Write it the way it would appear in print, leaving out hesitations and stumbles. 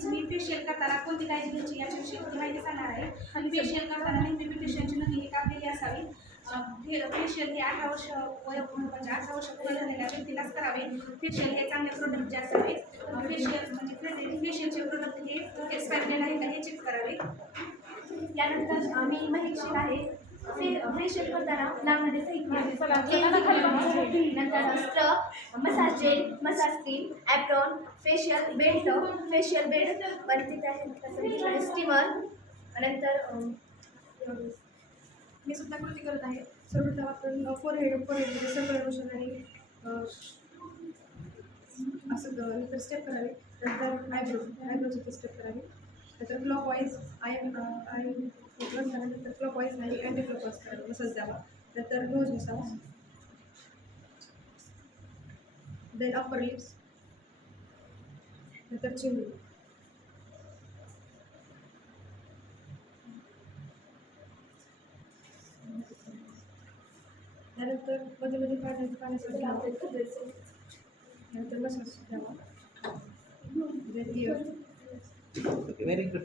नक्कीच मी फेशियल करताना कोणती काळजी घ्यायची याच्याविषयी थोडी माहिती सांगणार आहे. आणि फेशियल करताना नेहमी ब्युटिशियनची नोंदणी काढलेली असावी. फेशियल हे 18 वर्ष वय म्हणजे 18 वर्ष पूर्ण झालेल्या व्यक्तीलाच करावे. फेशियल हे चांगले प्रोडक्टचे असावे. फेशियल म्हणजे फेशियलचे प्रोडक्ट हे एक्सपायरी डेट आहे का हे चेक करावे. त्यानंतर मी महेशिक आहे. फेशियल करताना लागणारे साहित्य नंतर scrub, massage gel, massage cream, apron, facial belt, facial bed, परत तिथे आहे स्टीमर. नंतर मी सुद्धा कृती करत आहे. सर्वप्रथम आपण फोरहेडमध्ये सगळं लोशन आणि असं नंतर स्टेप करावे. नंतर आयब्रोची स्टेप करावी. नंतर क्लॉकवाईज नंतर क्लॉकवाईज नाही अँटी क्लॉकवाईज करावं मसाज द्यावा. नंतर nose massage, then upper lips, नंतर चिमणी. त्यानंतर मध्ये मध्ये पाण्यासाठी नंतर मसाज द्यावा. Very good.